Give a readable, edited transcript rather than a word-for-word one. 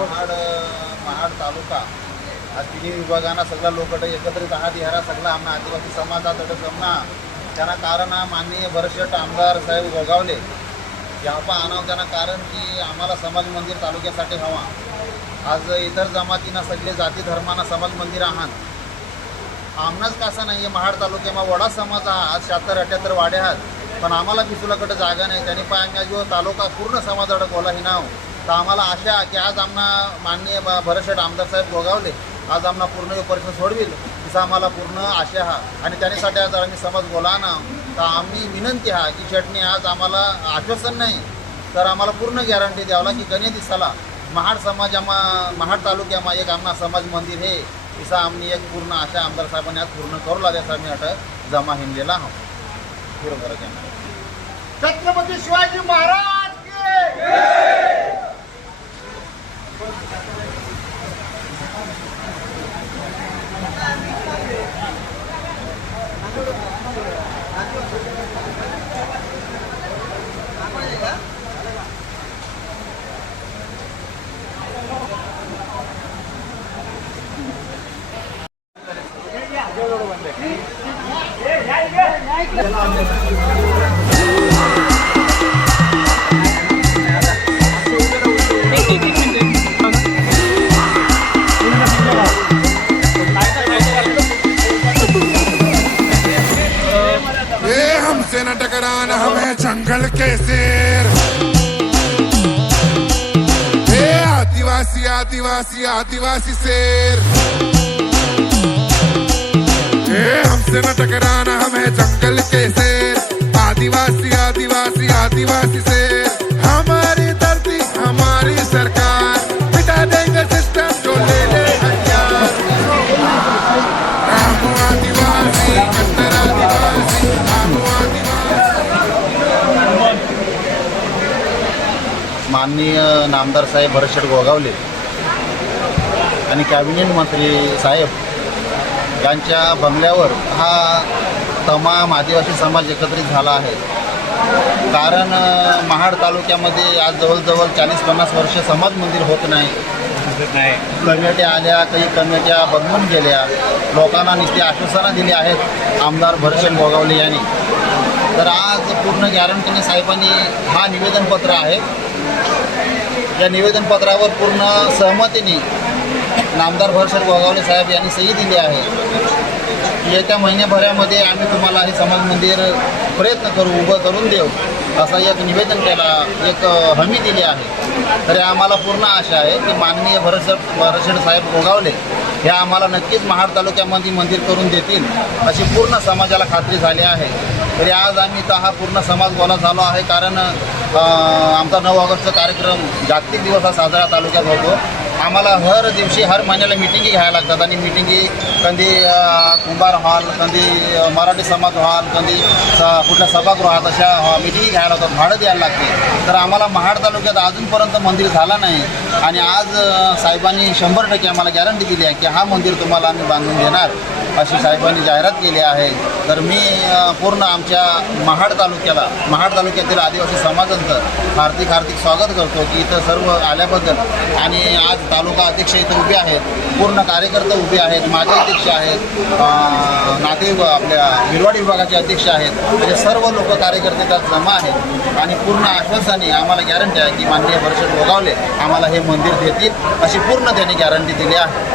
महाड तालुका हा तिन्ही विभागांना सगळा लोक एकत्रित आहात ह्याला सगळा आमना आदिवासी समाजात जमना त्यांना कारण माननीय भरशेट आमदार साहेब गोगावले यापा आणाव त्यांना कारण की आम्हाला समाज मंदिर तालुक्यासाठी हवा। आज इतर जमातींना सगळे जाती धर्मांना समाज मंदिर आहात आमनाच कसं नाही आहे। महाड तालुक्यामा वडा समाज हा आज 76-78 वाडे आहात पण आम्हाला पिसुलाकडे जागा नाही त्यांनी पाय जो तालुका पूर्ण समाजाकडे बोला ही नाव तर आम्हाला आशा की आज आम्हाला माननीय भरशेट आमदार साहेब गोगावले आज आम्हाला पूर्ण परिसर सोडविल तिचा आम्हाला पूर्ण आशा हा आणि त्यासाठी आज आम्ही समाज बोला ना तर आम्ही विनंती हा की शेटणी आज आम्हाला आश्वासन नाही तर आम्हाला पूर्ण गॅरंटी द्यावला की गणे दिसाला महाड समाज महाड तालुक्यामा एक आमना समाज मंदिर हे तिचा आम्ही एक पूर्ण आशा आमदार साहेबांनी आज पूर्ण करू लागल्याचा आम्ही अट जमा हिंडलेला आहोत। बरोबर छत्रपती शिवाजी महाराज की हमसे न टकराना हमें जंगल के शेर। आदिवासी आदिवासी आदिवासी शेर। हमसे न टकराना हमें जंगल के शेर। आदिवासी आदिवासी आदिवासी शेर। हमारी धरती हमारी सरकार मिटा देंगे सिस्टम जो ले ले हथियार। हम आदिवासी कट्टर आदिवासी माननीय नामदार साहेब भरशेट गोगावले आणि कॅबिनेट मंत्री साहेब यांच्या बंगल्यावर हा तमाम आदिवासी समाज एकत्रित झाला आहे। कारण महाड तालुक्यामध्ये आज जवळजवळ 40-50 वर्ष समाज मंदिर होत नाही। कमिट्या आल्या काही कमिट्या बदलून गेल्या लोकांना नुसती आश्वासनं दिली आहेत आमदार भरशेट गोगावले यांनी तर आज पूर्ण गॅरंटीने साहेबांनी हा निवेदनपत्र आहे या निवेदनपत्रावर पूर्ण सहमतीने नामदार भरशेट गोगावले साहेब यांनी सही दिली आहे की येत्या महिन्याभरामध्ये आम्ही तुम्हाला हे समाज मंदिर प्रयत्न करू उभं करून देऊ असा एक निवेदन केला एक हमी दिली आहे। तर आम्हाला पूर्ण आशा आहे की माननीय भरशेट साहेब गोगावले हे आम्हाला नक्कीच महाड तालुक्यामध्ये मंदिर करून देतील अशी पूर्ण समाजाला खात्री झाली आहे। तरी आज आम्ही इथं हा पूर्ण समाज गोळा झालो आहे कारण आमचा 9 ऑगस्टचा कार्यक्रम जागतिक दिवस हा साजरा तालुक्यात होतो। आम्हाला हर दिवशी हर महिन्याला मिटिंगी घ्यायला लागतात आणि मिटिंगी कधी कुंभार हॉल कधी मराठी समाज हॉल कधी कुठल्या सभागृहात अशा मिटिंगी घ्यायला लागतात भाडं द्यायला लागते। तर आम्हाला महाड तालुक्यात अजूनपर्यंत मंदिर झाला नाही आणि आज साहेबांनी 100% आम्हाला गॅरंटी दिली आहे की हा मंदिर तुम्हाला आम्ही बांधून देणार अशी साहेबांनी जाहिरात केली आहे। तर मी पूर्ण आमच्या महाड तालुक्यातील आदिवासी समाजांचं हार्दिक स्वागत करतो की इथं सर्व आल्याबद्दल आणि आज तालुका अध्यक्ष इथं उभे आहेत पूर्ण कार्यकर्ते उभे आहेत माझे अध्यक्ष आहेत नाते आपल्या विरवाडी विभागाचे अध्यक्ष आहेत म्हणजे सर्व लोक कार्यकर्ते त्यात जमा आहेत आणि पूर्ण आश्वासाने आम्हाला गॅरंटी आहे की माननीय भरशेट गोगावले आम्हाला हे मंदिर देतील अशी पूर्ण त्यांनी गॅरंटी दिली आहे।